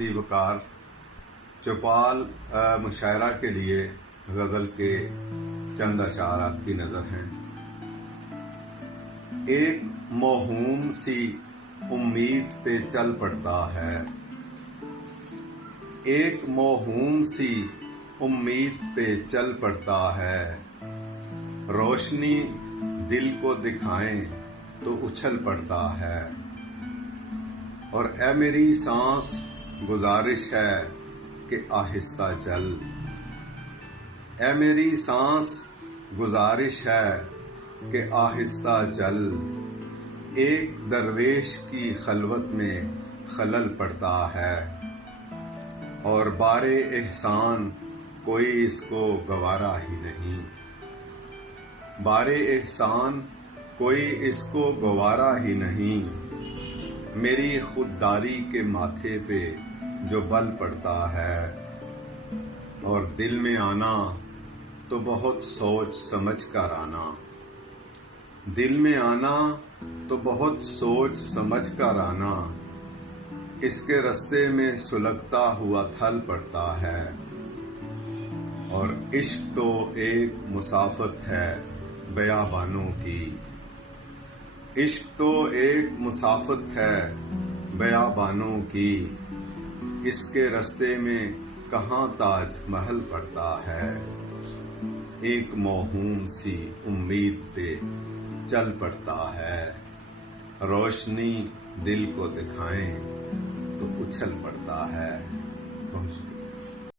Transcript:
نثری وقار چوپال مشاعرہ کے لیے غزل کے چند اشعار آپ کی نظر ہیں۔ ایک موہوم سی امید پہ چل پڑتا ہے، ایک موہوم سی امید پہ چل پڑتا ہے، روشنی دل کو دکھائیں تو اچھل پڑتا ہے، اور اے میری سانس گزارش ہے کہ آہستہ چل، اے میری سانس گزارش ہے کہ آہستہ چل، ایک درویش کی خلوت میں خلل پڑتا ہے، اور بار احسان کوئی اس کو گوارا ہی نہیں، بار احسان کوئی اس کو گوارا ہی نہیں، میری خودداری کے ماتھے پہ جو بل پڑتا ہے، اور دل میں آنا تو بہت سوچ سمجھ کر آنا، دل میں آنا تو بہت سوچ سمجھ کر آنا، اس کے رستے میں سلگتا ہوا تھل پڑتا ہے، اور عشق تو ایک مسافت ہے بیابانوں کی، عشق تو ایک مسافت ہے بیابانوں کی، اس کے رستے میں کہاں تاج محل پڑتا ہے، ایک موہوم سی امید پہ چل پڑتا ہے، روشنی دل کو دکھائیں تو اچھل پڑتا ہے۔